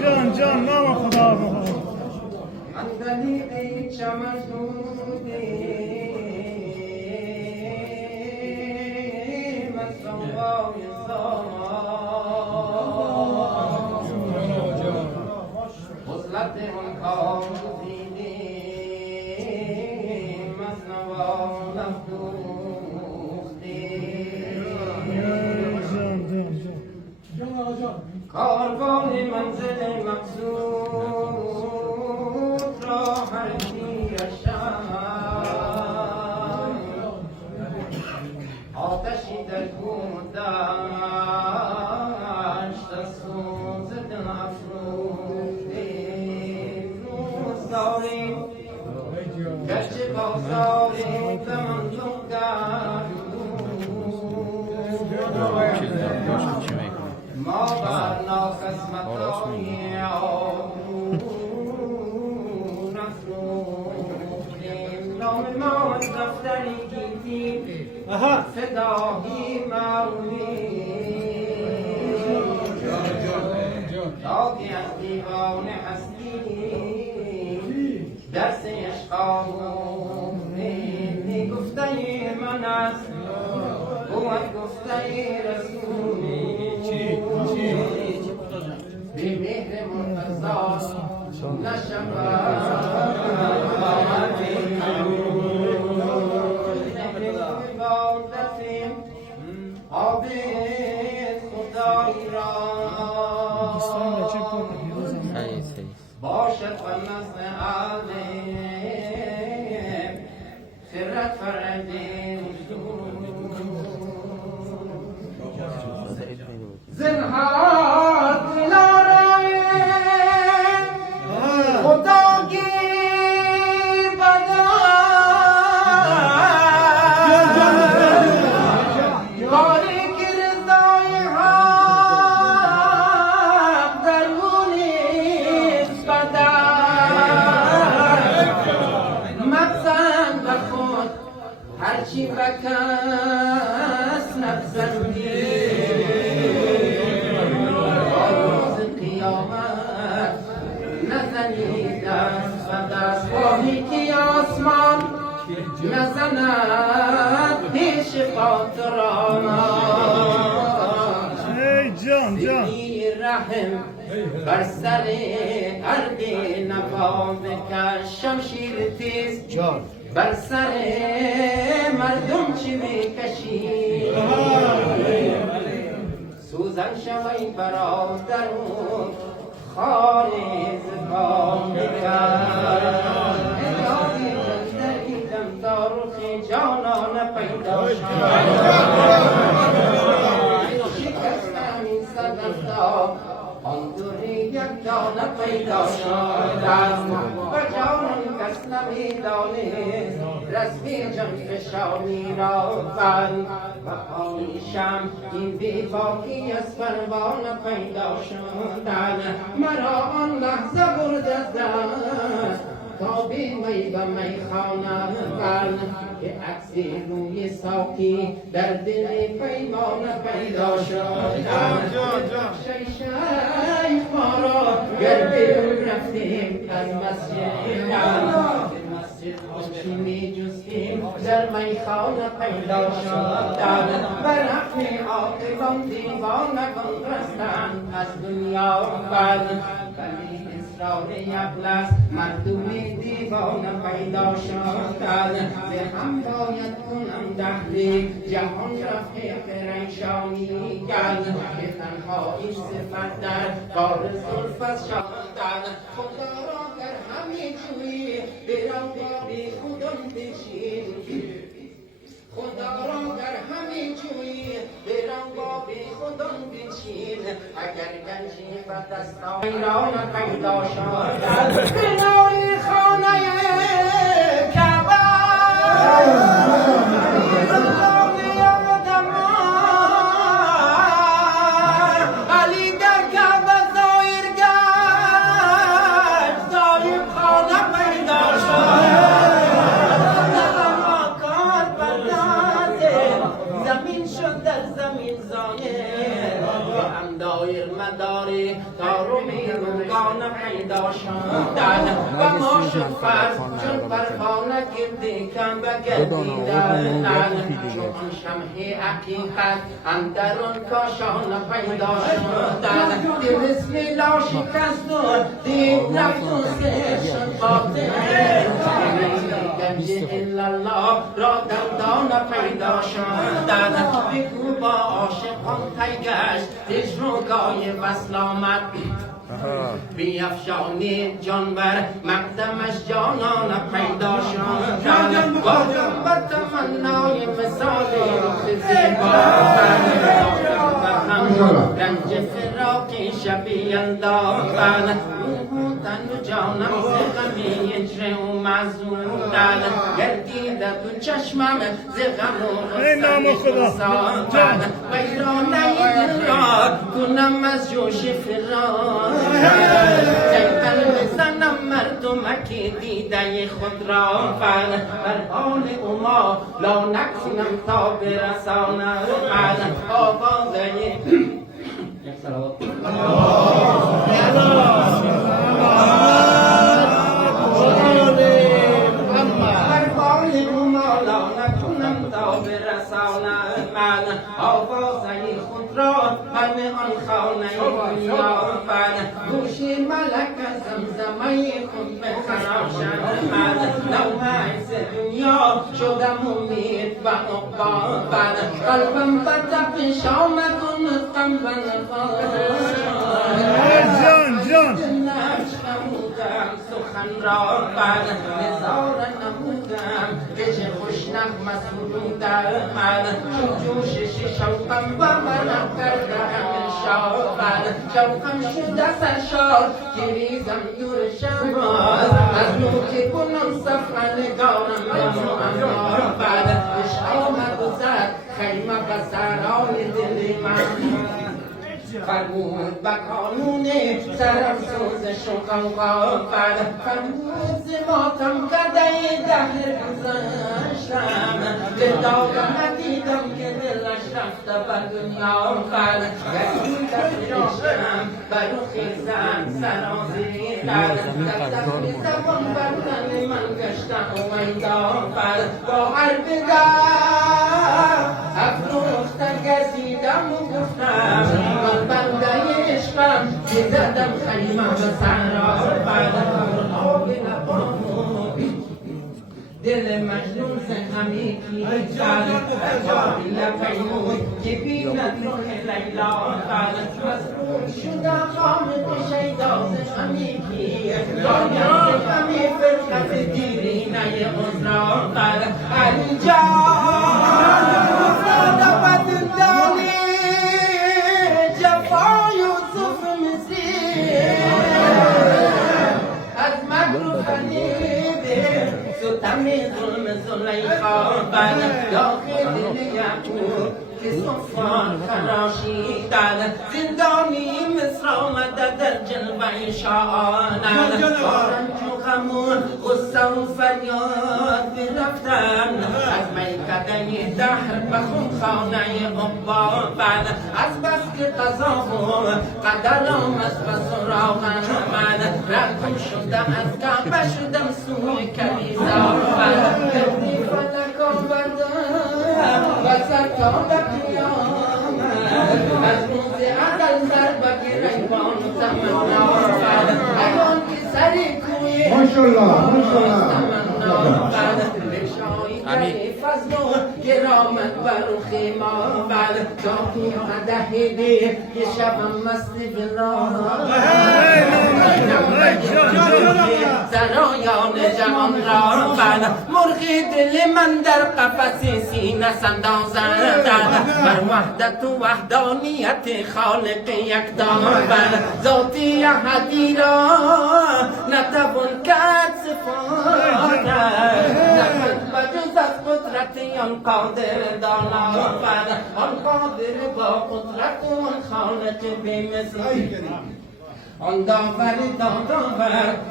جان جان نام خدا اندلی ای چمشوری مصنوای زمان وصلت اون کامزینی مصنوای کاروان منزل مقصود را هر تیرشم آتشی در گودشت سوز دل افروخته روز داریم گرچه بازاریم تمنزم ما برنا قسمتای آبون افروختیم نام ما از دفتری گیتیم فدایی مولیم تاکی از دیوان هستی درس عشق آموختیم نی گفته من است بود گفته رسولی بی مهر مرتضا نشود بادتیم آب خدایی را باشد و نزد عالم خیرت فردیم زنهار دلارای خدا گیر بدن کاری که رضای حق درونیست بدن مبزن به خود هرچی بکس نبزندی نزنی دست و دست خواهی که آسمان نزند پیش خاطران سیدی رحم بر سر ارد نوام که شمشیر تیز بر سر مردم چی میکشی سوزن شوی برادرون خالص کامکن الهی جندریدم داروخ جانان پیدا شد شکستم این صدفتا آن دوری یک دانه پیدا شد و جانان کس نمیدانست رسمی جان فشانی را بند و آنیشم این بیباکی از پروانه پیدا شدن مرا آن لحظه برد از دست تا بی می و میخانه بند که عکسی روی ساکی در دل پیمانه پیدا شدن شیخ ما را گر بیرون رفتیم از مسجد خوشی می جستیم در میخانه پیدا شدن بر حق عاقبان دیوانگان رستن از دنیا بد ولی اصرار یبلس مردمی دیوانه پیدا شدن به هم باید کنم دهلی جهان رفت پریشانی کرد که تنهایی صفت در کار زلفت شدن خدا را در همه جوی برم بی خودم بشین خدا را در همه جوی برم بی خودم بشین اگر گنجی و دستان ایران پیدا شد بنای خانه کعبه علی در کعبه ظاهر گشت ظالم خانه پیدا شد زمین شد در زمین زانه سایر مداری دار و میروگان پیدا شدن و ما شد فرد چون پروانه گردیدن و گردیدن چون شمع حقیقت اندرون کاشان پیدا شدن دل اسم لا شکست و دید رفت و شد باطن گنج الله را دندان پیدا شدن بگو با عاشقان پیگشت هجرگاه وصل آمد بیفشانی جانور مقدمش جانان پیدا شدن با جنبت تمنای مثال رخ زیبا رنج فراقی شبیه انداختن تن و جانم ز غمی اجره و معزودن گردیده تو چشمم ز غم و غصه ساختن ویرانه دل را کنم از جوش فراق جنگل بزنم مردمکی دیده خود را بر حال اوما لا نکنم تا برسانم آوازه آوازه خود را همه آن خانه دنیا گوشی ملک زمزمه خود بخراشم نوعیز دنیا شدم امید و عقبا قلبم به تپش آمد و نطقم به جان سخن را نزار نمودم که چه خوش نغمه سرودم جوشش شوقم و من کردم شاد شوقم شده سرشار که ریزم یورشم از نوک کنم صفحه نگارم بمونم عشق آمد و زد خیمه به سران دل من فرمود به قانون سرم سوزش و غوغا فرمود ز ماتم گده دهر گذشتم به دادم ندیدم که دلش رفته به دنیا گردیده فراشتم بر رخ زن سرازی دفتر زبان بر تن من گشتم و میدان با حرف در افروخته گزیدم و گفتم بنده عشقم که زدم خیمه به صحرا آب نبانو دل مجنون زخمی کی پیمون که بیند روح لیلا مسئول شدم خامد شیدا زخمی کی دایم زخمی فرقت دیرینه عذرا اینجا ظلم زلیخا داخل دل یعقوب که صفان خراشیدن زندانی مصر آمده در جلوه شاهانن رنج و غمون غصه و فریاد برفتن از میکده دهر به خونخانه عقبا از بس که قضا و قدر آمد به سراغم من رفتم شدم از کعبه شدم سوی کلیسا گردی فلک آوردم وسط تا به قیامت از روز عدل سر به گریبان تمنا ایوان که سری کوی فضل و کرامت و رخ ما داخی قدهیدی که شبم مست بلا سرایان جهان را مرغ دل من در قفس سینه اندازد بر وحدت و وحدانیت خالق یکتا ذاتی احدی را نتوان کرد صفات نفت بجز از قدرت آن قادر دانا آن قادر با قدرت و آن خالق بی‌مثل آن داور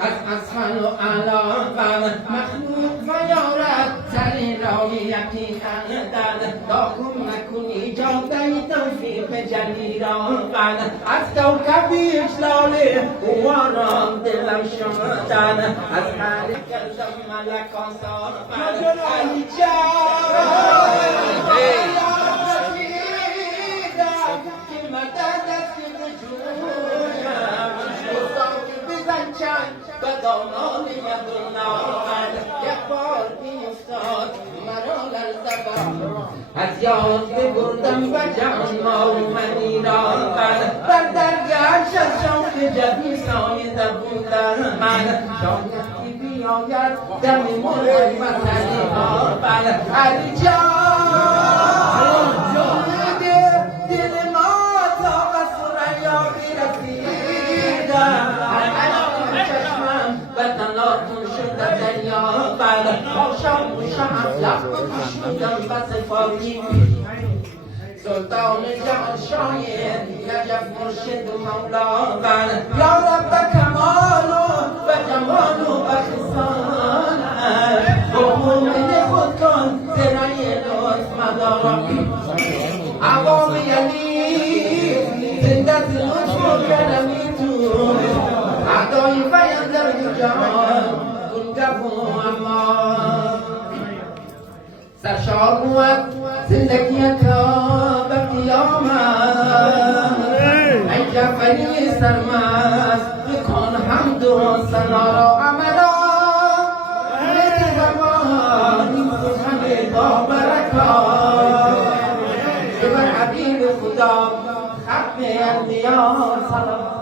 از اسفل و علاوه مخلوق و یارد سری را یقینا داکم نکن ایجاده توفیق جلی را از کوکب اجلاله وارم دلم شدن از حال کردم ملک آسان علی بدانان یدونان یک بار بیفتاد مرا لرزبان از یاد ببردم و جان آمدی را در درگهش از شوق جدی سایده بودم من شایدی بیاید دمی مرد مسئلی ها علی جان دل ما تا قصر یابی رسیدم وطناتون شده دریا آشام بوشم لب بکشیدم بس فاکی سلطان جهان شاید نجف مرشد و مولا یا رب کمال و جمال و خسان با مومن خود کن زرعی لطف مدارا عوام یلی زنده لطف و کرمی تو اعدای در جان گنگف و امان سرشار بود زندگی تا به قیامت ای جعفری سرمست بکن حمد و ثنا را عملا یک زمان همه با برکات بر حبیب خدا ختم انبیا سلام